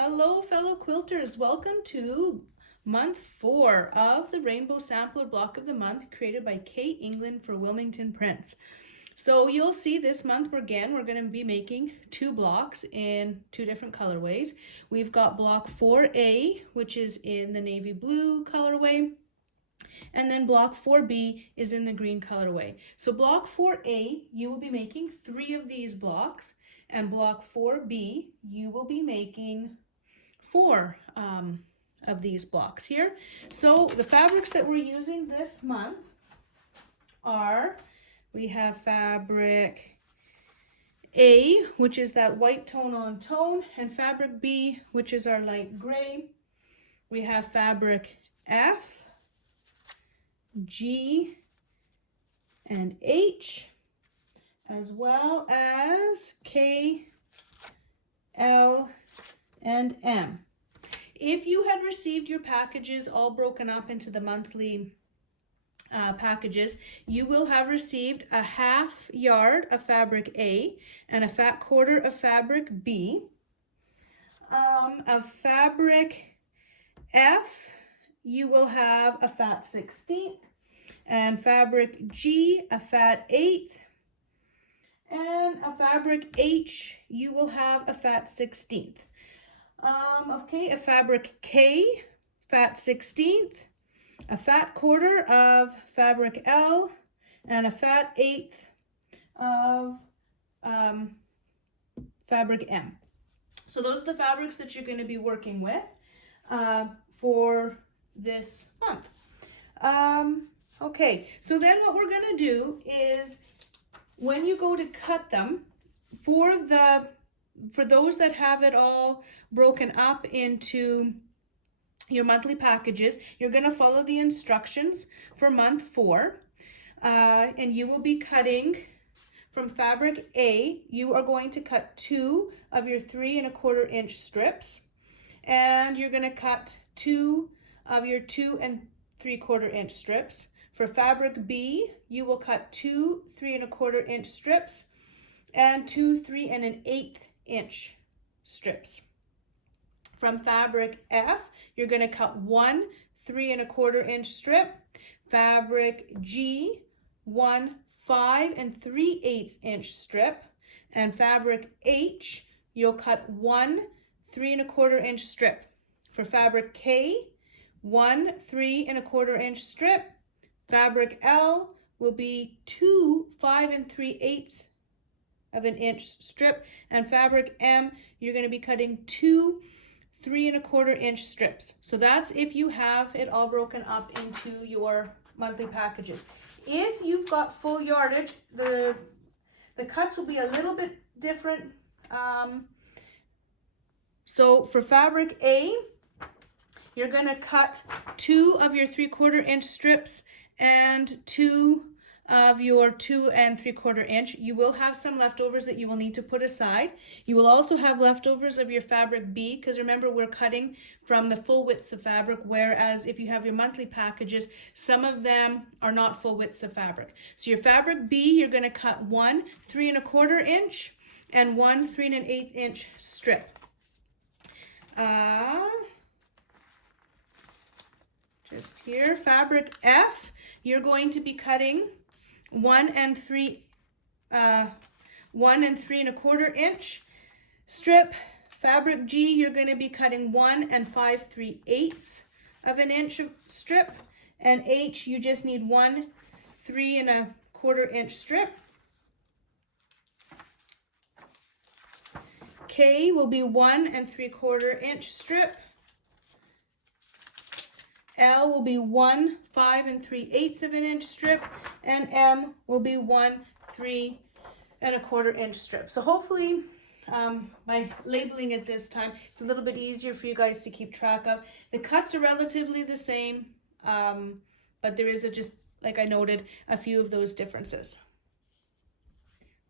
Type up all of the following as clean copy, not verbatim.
Hello, fellow quilters. Welcome to month 4 of the Rainbow Sampler Block of the Month created by Kate England for Wilmington Prints. So you'll see this month we're going to be making 2 blocks in 2 different colorways. We've got block 4A, which is in the navy blue colorway, and then block 4B is in the green colorway. So block 4A, you will be making 3 of these blocks, and block 4B, you will be making 4 of these blocks here. So the fabrics that we're using this month are, we have fabric A, which is that white tone on tone, and fabric B, which is our light gray. We have fabric F, G, and H, as well as K, L, and M. If you had received your packages all broken up into the monthly packages, you will have received a half yard of fabric A and a fat quarter of fabric B. Of fabric F, you will have a fat 16th, and fabric G, a fat 1/8, and a fabric H, you will have a fat 16th. Okay, a fabric K, fat 16th, a fat quarter of fabric L, and a fat 1/8 of fabric M. So those are the fabrics that you're going to be working with for this month. Okay, so then what we're going to do is, when you go to cut them, for those that have it all broken up into your monthly packages, you're going to follow the instructions for month 4, and you will be cutting from fabric A. You are going to cut 2 of your 3 1/4 inch strips, and you're going to cut 2 of your 2 3/4 inch strips. For fabric B, you will cut 2 3 1/4 inch strips and 2 3 1/8 inch strips. From fabric F, you're going to cut 1 3 1/4 inch strip. Fabric G, 1 5 3/8 inch strip. And fabric H, you'll cut 1 3 1/4 inch strip. For fabric K, 1 3 1/4 inch strip. Fabric L will be 2 5 3/8 of an inch strip, and fabric M, you're going to be cutting 2 3 1/4 inch strips. So that's if you have it all broken up into your monthly packages. If you've got full yardage, the cuts will be a little bit different. So for fabric A, you're going to cut 2 of your 3/4 inch strips and 2 of your 2 3/4 inch. You will have some leftovers that you will need to put aside. You will also have leftovers of your fabric B, because remember, we're cutting from the full widths of fabric, whereas if you have your monthly packages, some of them are not full widths of fabric. So your fabric B, you're going to cut 1 3 1/4 inch and 1 3 1/8 inch strip. Just here, fabric F, you're going to be cutting 1 3 1/4 inch strip. Fabric G, you're going to be cutting 1 5 3/8 of an inch strip. And H, you just need 1 3 1/4 inch strip. K will be 1 3/4 inch strip. L will be 1 5 3/8 of an inch strip, and M will be 1 3 1/4 inch strip. So hopefully, by labeling it this time, it's a little bit easier for you guys to keep track of. The cuts are relatively the same, but there is just, like I noted, a few of those differences.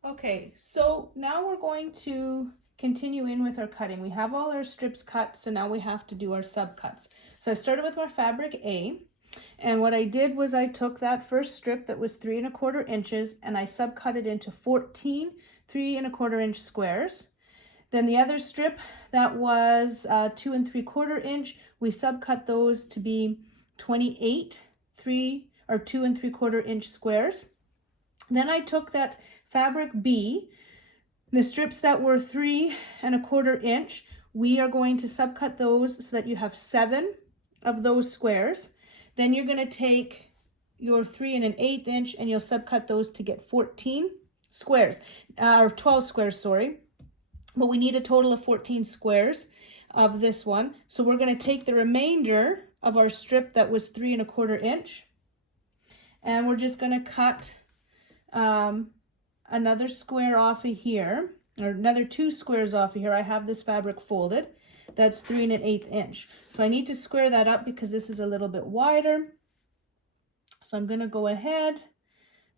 Okay, so now we're going to continue in with our cutting. We have all our strips cut, so now we have to do our subcuts. So I started with my fabric A, and what I did was I took that first strip that was 3 1/4 inches and I subcut it into 14 3 1/4 inch squares. Then the other strip that was 2 3/4 inch, we subcut those to be 28 2 3/4 inch squares. Then I took that fabric B, the strips that were 3 1/4 inch, we are going to subcut those so that you have 7 of those squares. Then you're going to take your 3 1/8 inch and you'll subcut those to get 14 squares, or 12 squares, sorry. But we need a total of 14 squares of this one. So we're going to take the remainder of our strip that was 3 1/4 inch, and we're just going to cut another square off of here, or another 2 squares off of here. I have this fabric folded. That's 3 1/8 inch. So I need to square that up because this is a little bit wider. So I'm going to go ahead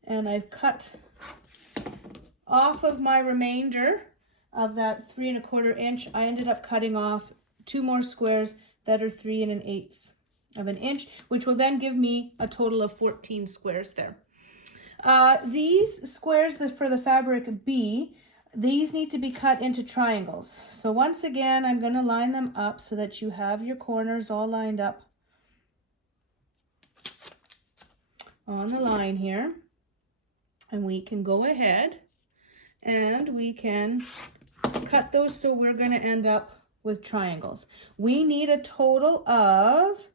and I've cut off of my remainder of that 3 1/4 inch. I ended up cutting off 2 more squares that are 3 1/8 of an inch, which will then give me a total of 14 squares there. These squares for the fabric B, these need to be cut into triangles. So once again, I'm going to line them up so that you have your corners all lined up on the line here. And we can go ahead and we can cut those so we're going to end up with triangles. We need a total of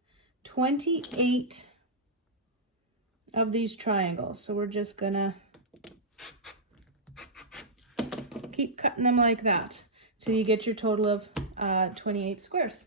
28 of these triangles. So we're just going to keep cutting them like that till you get your total of 28 squares.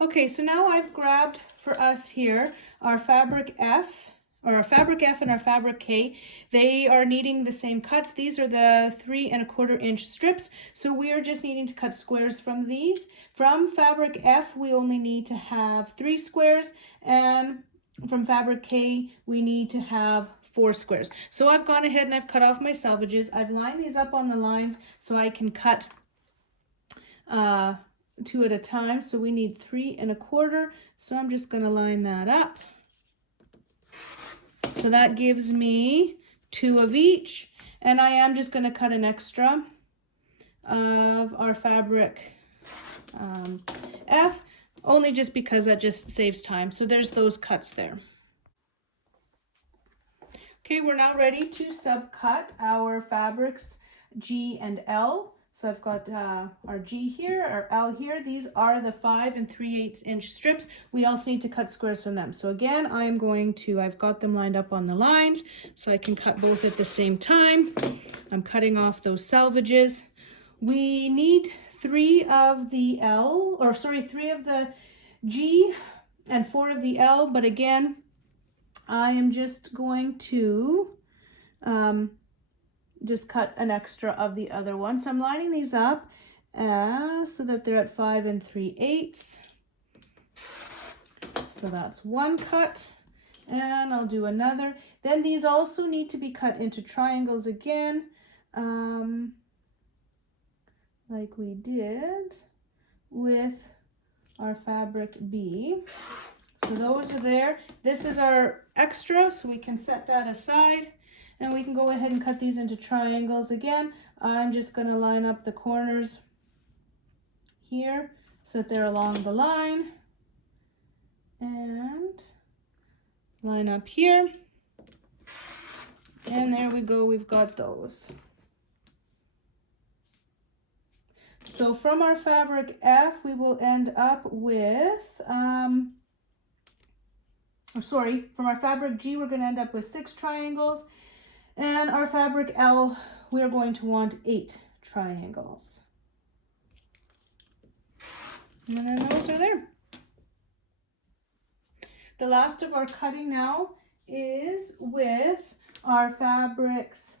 Okay, so now I've grabbed for us here our fabric F, or our fabric F and our fabric K. They are needing the same cuts. These are the 3 1/4 inch strips. So we are just needing to cut squares from these. From fabric F, we only need to have 3 squares, and from fabric K, we need to have 4 squares. So I've gone ahead and I've cut off my selvages. I've lined these up on the lines so I can cut 2 at a time. So we need 3 1/4. So I'm just going to line that up. So that gives me 2 of each, and I am just going to cut an extra of our fabric F, only just because that just saves time. So there's those cuts there. Okay, we're now ready to subcut our fabrics G and L. So I've got our G here, our L here. These are the 5 3/8 inch strips. We also need to cut squares from them. So again, I'm going to, I've got them lined up on the lines so I can cut both at the same time. I'm cutting off those selvages. We need 3 of the L, or sorry, 3 of the G and 4 of the L. But again, I am just going to just cut an extra of the other one. So I'm lining these up so that they're at 5 3/8. So that's one cut, and I'll do another. Then these also need to be cut into triangles again, like we did with our fabric B. So those are there. This is our extra, so we can set that aside. And we can go ahead and cut these into triangles again. I'm just going to line up the corners here so that they're along the line. And line up here. And there we go, we've got those. So from our fabric F, we will end up with, from our fabric G, we're going to end up with 6 triangles. And our fabric L, we're going to want 8 triangles. And then those are there. The last of our cutting now is with our fabrics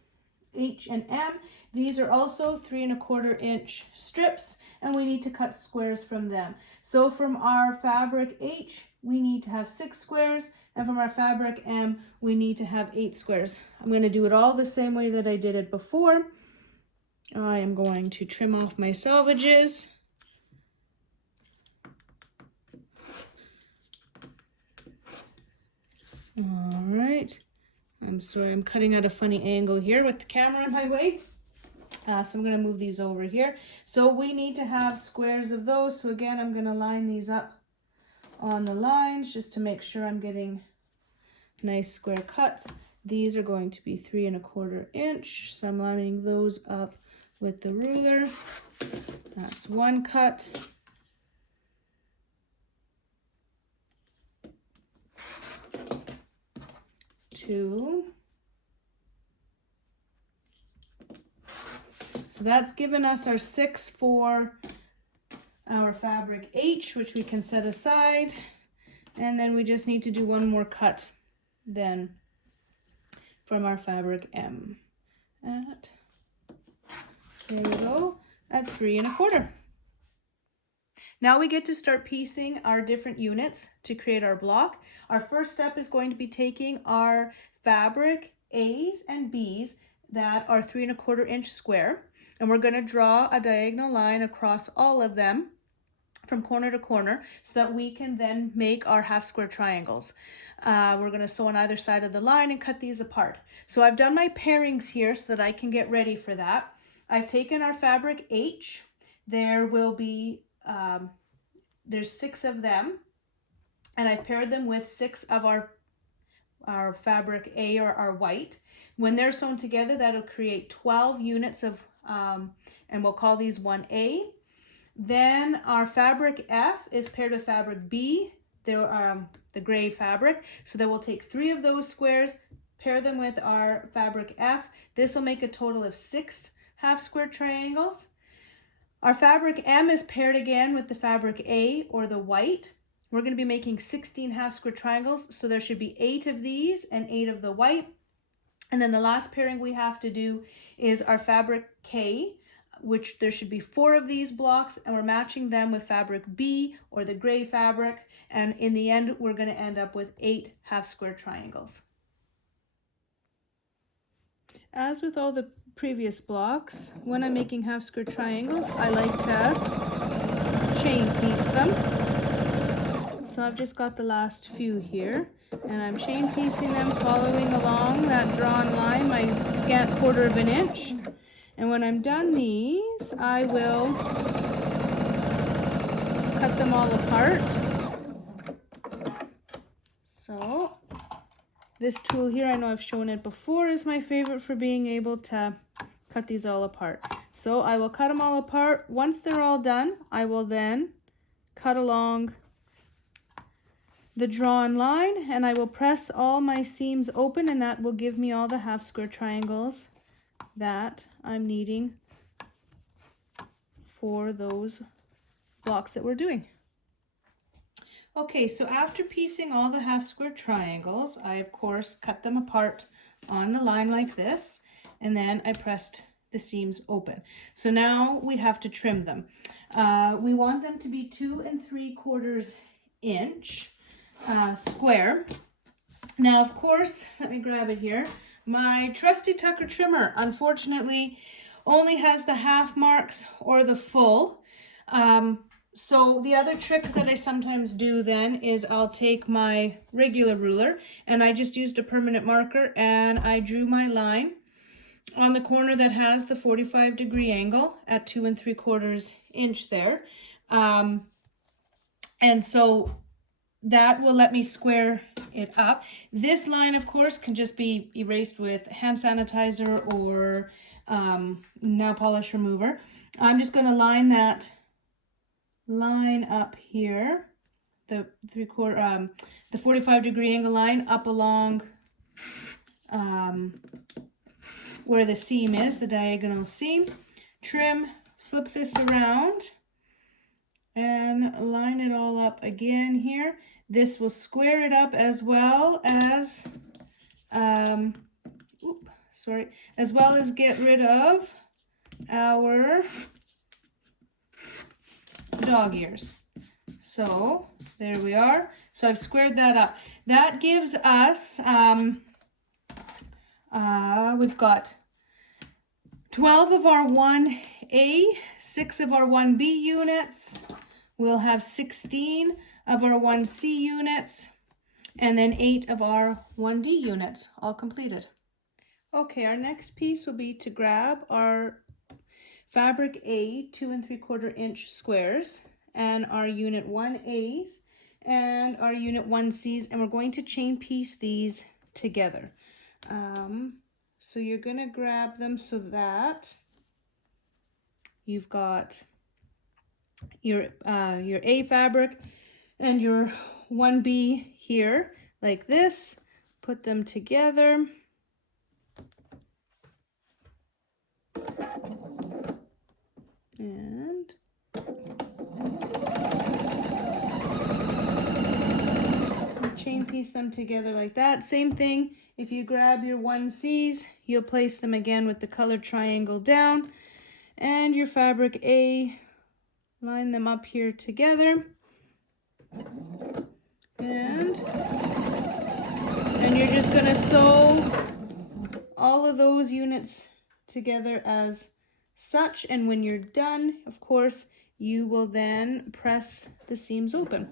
H and M. These are also 3 1/4 inch strips, and we need to cut squares from them. So from our fabric H, we need to have 6 squares, and from our fabric M, we need to have 8 squares. I'm going to do it all the same way that I did it before. I am going to trim off my selvages. All right. I'm sorry, I'm cutting at a funny angle here with the camera in my way. So I'm going to move these over here. So we need to have squares of those. So again, I'm going to line these up on the lines just to make sure I'm getting nice square cuts. These are going to be 3 1/4 inch. So I'm lining those up with the ruler. That's one cut. Two. So that's given us our 6 for our fabric H, which we can set aside. And then we just need to do one more cut then from our fabric M. There we go. That's 3 1/4. Now we get to start piecing our different units to create our block. Our first step is going to be taking our fabric A's and B's that are 3 1/4 inch square, and we're going to draw a diagonal line across all of them from corner to corner so that we can then make our half square triangles. We're going to sew on either side of the line and cut these apart. So I've done my pairings here so that I can get ready for that. I've taken our fabric H. There will be there's 6 of them, and I've paired them with 6 of our fabric A, or our white. When they're sewn together, that'll create 12 units of and we'll call these 1A. Then our fabric F is paired with fabric B, the gray fabric. So then we'll take 3 of those squares, pair them with our fabric F. This will make a total of 6 half square triangles. Our fabric M is paired again with the fabric A, or the white. We're going to be making 16 half square triangles, so there should be 8 of these and 8 of the white. And then the last pairing we have to do is our fabric K, which there should be 4 of these blocks, and we're matching them with fabric B, or the gray fabric, and in the end we're going to end up with 8 half square triangles. As with all the previous blocks, when I'm making half square triangles, I like to chain piece them. So I've just got the last few here, and I'm chain piecing them, following along that drawn line, my scant 1/4 inch. And when I'm done these, I will cut them all apart. So this tool here, I know I've shown it before, is my favorite for being able to cut these all apart. So I will cut them all apart. Once they're all done, I will then cut along the drawn line, and I will press all my seams open, and that will give me all the half square triangles that I'm needing for those blocks that we're doing. Okay, so after piecing all the half square triangles, I of course cut them apart on the line like this, and then I pressed the seams open. So now we have to trim them. We want them to be 2 3/4 inch square. Now, of course, let me grab it here. My trusty Tucker trimmer, unfortunately, only has the half marks or the full. So the other trick that I sometimes do then is I'll take my regular ruler, and I just used a permanent marker, and I drew my line on the corner that has the 45-degree angle at 2 3/4 inch there. And so that will let me square it up. This line, of course, can just be erased with hand sanitizer or nail polish remover. I'm just going to line that line up here, the 45-degree angle line up along where the seam is, the diagonal seam. Trim, flip this around, and line it all up again here. This will square it up as well as, as well as get rid of our dog ears. So there we are. So I've squared that up. That gives us, we've got 12 of our 1A, 6 of our 1B units. We'll have 16 of our 1C units, and then 8 of our 1D units, all completed. Okay, our next piece will be to grab our fabric A 2 3/4 inch squares and our unit 1As and our unit 1Cs, and we're going to chain piece these together. So you're going to grab them so that you've got your A fabric and your 1B here like this. Put them together. And chain piece them together like that. Same thing, if you grab your 1Cs, you'll place them again with the colored triangle down, and your fabric A, line them up here together, and you're just going to sew all of those units together as such, and when you're done, of course, you will then press the seams open.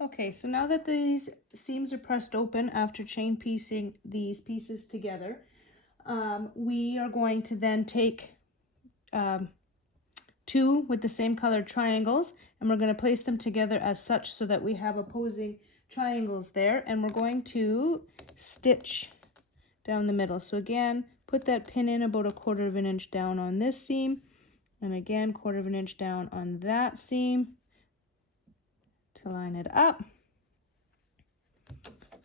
Okay, so now that these seams are pressed open after chain piecing these pieces together, we are going to then take two with the same colored triangles, and we're going to place them together as such so that we have opposing triangles there, and we're going to stitch down the middle. So again, put that pin in about 1/4 inch down on this seam, and again 1/4 inch down on that seam to line it up,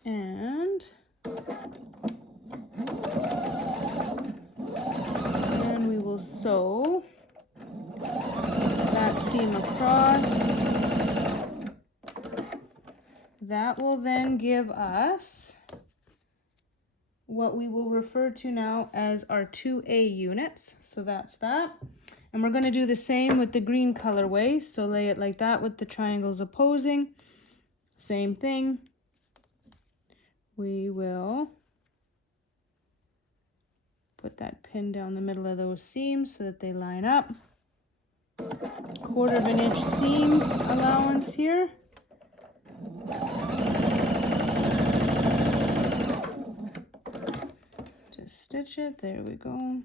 and we will sew that seam across. That will then give us what we will refer to now as our 2A units. So that's that. And we're going to do the same with the green colorway. So lay it like that with the triangles opposing. Same thing. We will put that pin down the middle of those seams so that they line up. 1/4 inch seam allowance here. Just stitch it. There we go.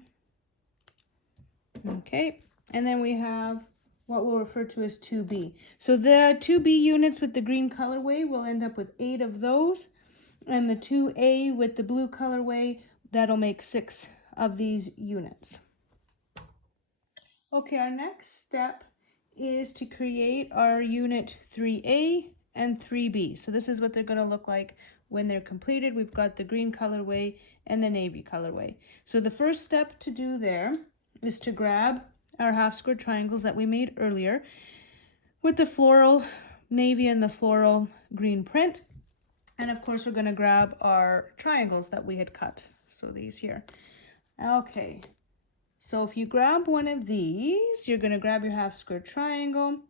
Okay, and then we have what we'll refer to as 2B. So the 2B units with the green colorway will end up with 8 of those, and the 2A with the blue colorway, that'll make 6 of these units. Okay, our next step is to create our unit 3A and 3B. So this is what they're going to look like when they're completed. We've got the green colorway and the navy colorway. So the first step to do there is to grab our half square triangles that we made earlier with the floral navy and the floral green print. And of course, we're going to grab our triangles that we had cut. So these here. Okay. So if you grab one of these, you're going to grab your half square triangle,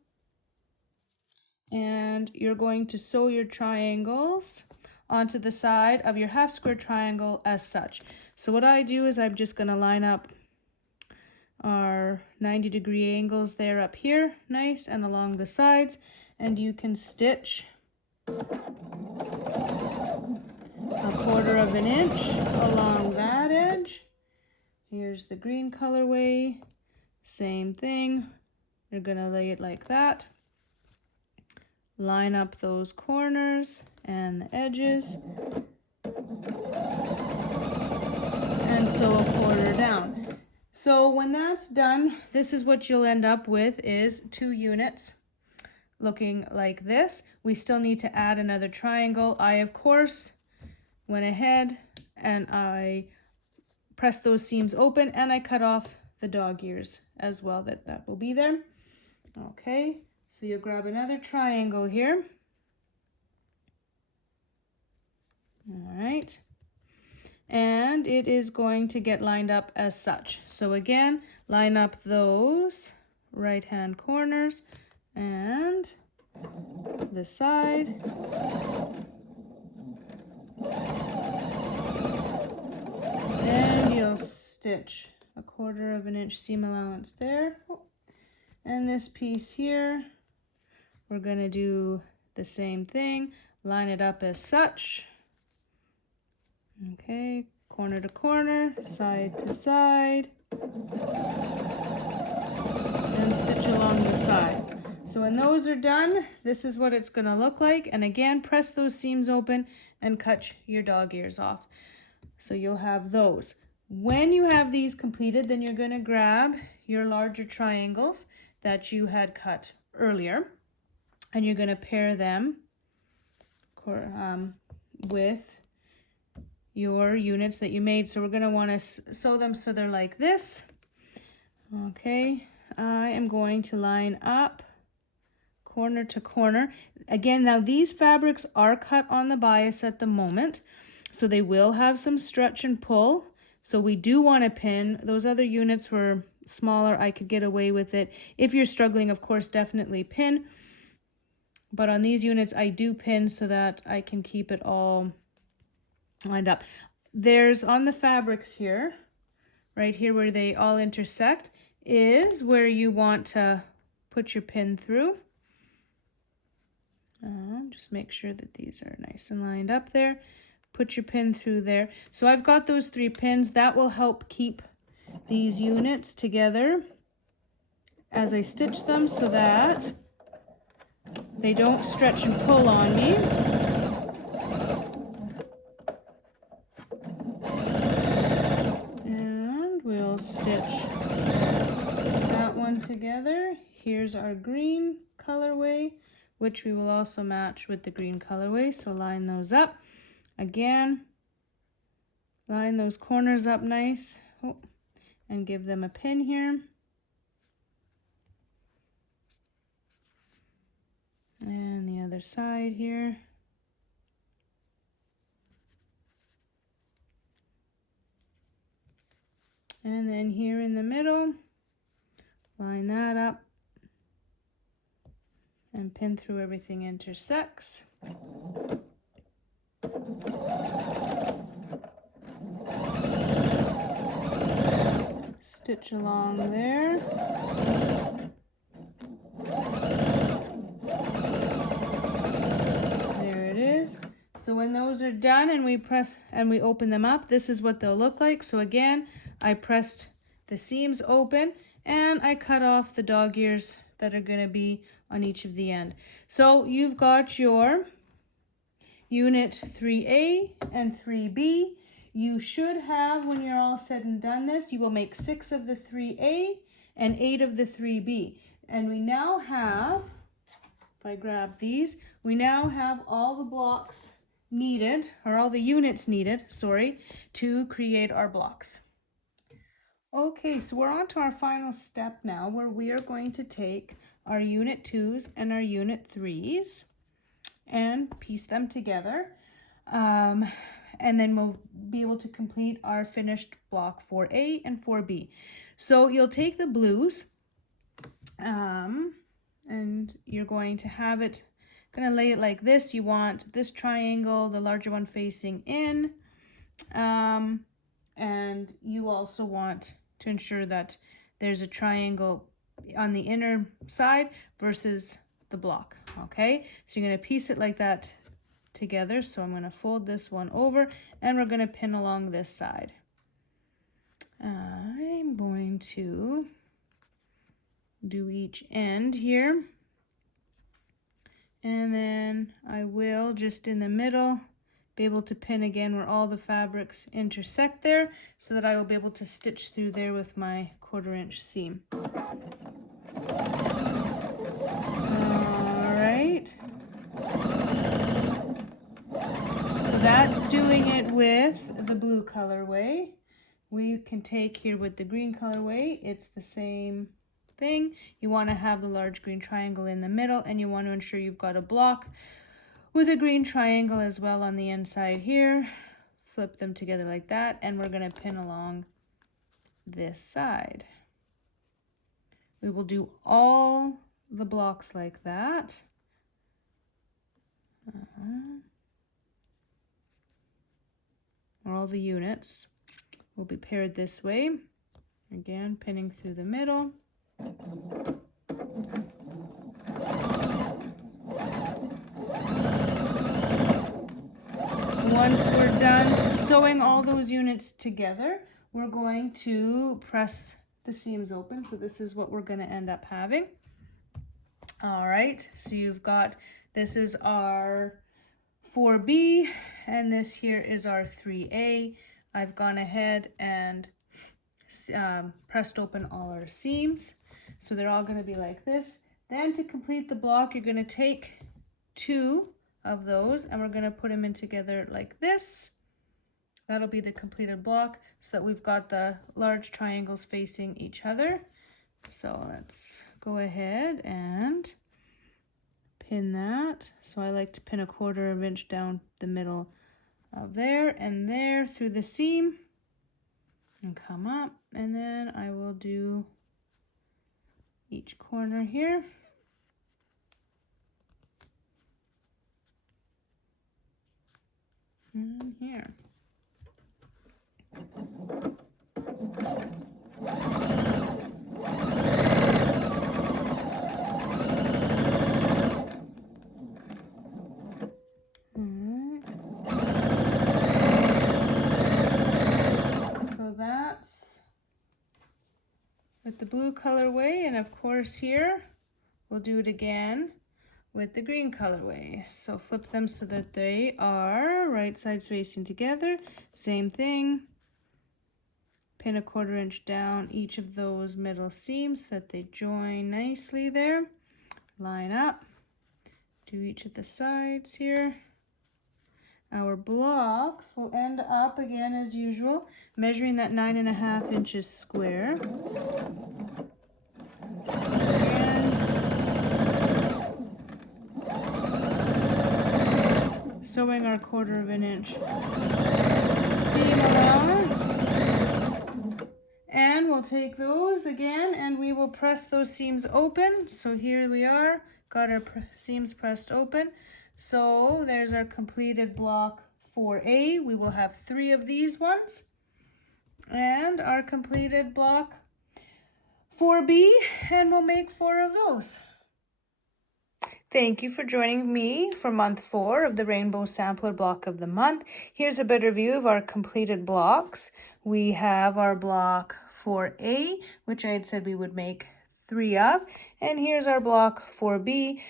and you're going to sew your triangles onto the side of your half square triangle as such. So what I do is I'm just going to line up our 90-degree angles there up here, nice, and along the sides, and you can stitch 1/4 inch along that edge. Here's the green colorway, same thing. You're gonna lay it like that. Line up those corners and the edges, and sew 1/4 down. So when that's done, this is what you'll end up with, is 2 units looking like this. We still need to add another triangle. I, of course, went ahead and I pressed those seams open, and I cut off the dog ears as well, that will be there. Okay, so you grab another triangle here. All right, and it is going to get lined up as such. So again, line up those right hand corners and the side. And you'll stitch a 1/4 of an inch seam allowance there. And this piece here, we're going to do the same thing, line it up as such. Okay, corner to corner, side to side, and stitch along the side. So when those are done, this is what it's going to look like. And again, press those seams open and cut your dog ears off. So you'll have those. When you have these completed, then you're going to grab your larger triangles that you had cut earlier, and you're going to pair them with your units that you made. So we're going to want to sew them so they're like this. Okay, I am going to line up corner to corner. Again, now these fabrics are cut on the bias at the moment, so they will have some stretch and pull. So we do want to pin. Those other units were smaller. I could get away with it. If you're struggling, of course, definitely pin. But on these units, I do pin so that I can keep it all lined up. There's on the fabrics here, right here where they all intersect, is where you want to put your pin through. Just make sure that these are nice and lined up there. Put your pin through there. So I've got those 3 pins. That will help keep these units together as I stitch them so that they don't stretch and pull on me. And we'll stitch that one together. Here's our green colorway, which we will also match with the green colorway. So line those up. Again, line those corners up nice. Oh, and give them a pin here. And the other side here. And then here in the middle, line that up and pin through everything intersects. Stitch along there. There it is. So when those are done and we press and we open them up, this is what they'll look like. So again, I pressed the seams open and I cut off the dog ears that are going to be on each of the end. So you've got your unit 3A and 3B. You should have, when you're all said and done this, you will make 6 of the 3A and 8 of the 3B. And we now have, if I grab these, we now have all the blocks needed, or all the units needed, sorry, to create our blocks. Okay, so we're on to our final step now, where we are going to take our unit 2s and our unit 3s and piece them together. And then we'll be able to complete our finished block 4A and 4B. So you'll take the blues, and you're going to have it, gonna lay it like this. You want this triangle, the larger one facing in, and you also want to ensure that there's a triangle on the inner side versus the block, okay? So you're gonna piece it like that together. So I'm going to fold this one over and we're going to pin along this side. I'm going to do each end here, and then I will just in the middle be able to pin again where all the fabrics intersect there, so that I will be able to stitch through there with my 1/4 inch seam. All right. That's doing it with the blue colorway. We can take here with the green colorway. It's the same thing. You want to have the large green triangle in the middle, and you want to ensure you've got a block with a green triangle as well on the inside here. Flip them together like that, and we're going to pin along this side. We will do all the blocks like that. Or all the units will be paired this way. Again, pinning through the middle. Once we're done sewing all those units together, we're going to press the seams open. So this is what we're going to end up having. All right, so you've got, this is our 4B, and this here is our 3A. I've gone ahead and pressed open all our seams. So they're all going to be like this. Then to complete the block, you're going to take 2 of those and we're going to put them in together like this. That'll be the completed block, so that we've got the large triangles facing each other. So let's go ahead and pin that. So I like to pin 1/4 inch down the middle of there and there through the seam and come up, and then I will do each corner here. And here. So that's with the blue colorway, and of course here we'll do it again with the green colorway. So flip them so that they are right sides facing together. Same thing. Pin 1/4 inch down each of those middle seams so that they join nicely there. Line up. Do each of the sides here. Our blocks will end up again as usual, measuring that 9.5 inches square. Sewing our 1/4 inch seam allowance, and we'll take those again and we will press those seams open. So here we are, got our seams pressed open. So there's our completed block 4A. We will have 3 of these ones, and our completed block 4B, and we'll make 4 of those. Thank you for joining me for month 4 of the Rainbow Sampler Block of the Month. Here's a better view of our completed blocks. We have our block 4A, which I had said we would make 3 of. And here's our block 4B,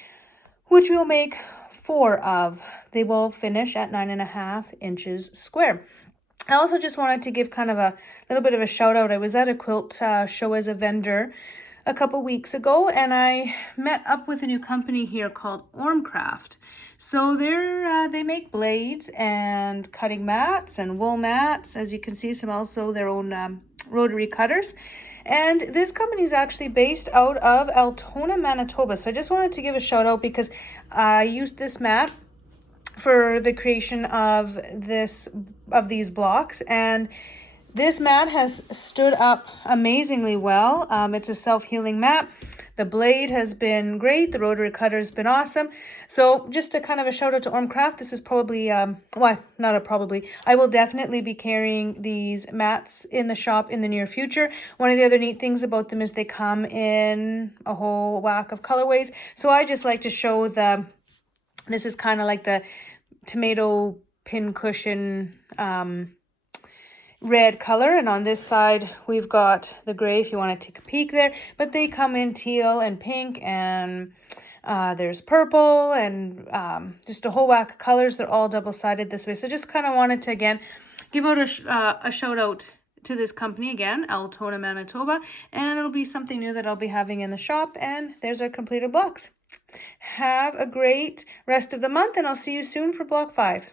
which we'll make 4 of. They will finish at 9.5 inches square. I also just wanted to give kind of a little bit of a shout out. I was at a quilt show as a vendor a couple weeks ago, and I met up with a new company here called Ormcraft. So they make blades and cutting mats and wool mats, as you can see, some also their own rotary cutters. And this company is actually based out of Altona, Manitoba. So I just wanted to give a shout out because I used this mat for the creation of these blocks, and this mat has stood up amazingly well. It's a self-healing mat. The blade has been great. The rotary cutter has been awesome. So just a kind of a shout out to Ormcraft. This is probably, I will definitely be carrying these mats in the shop in the near future. One of the other neat things about them is they come in a whole whack of colorways. So I just like to show this is kind of like the tomato pin cushion red color, and on this side we've got the gray if you want to take a peek there, but they come in teal and pink, and there's purple, and just a whole whack of colors. They're all double-sided this way. So just kind of wanted to again give out a shout out to this company again, Altona, Manitoba, and it'll be something new that I'll be having in the shop. And there's our completed blocks. Have a great rest of the month, and I'll see you soon for block 5.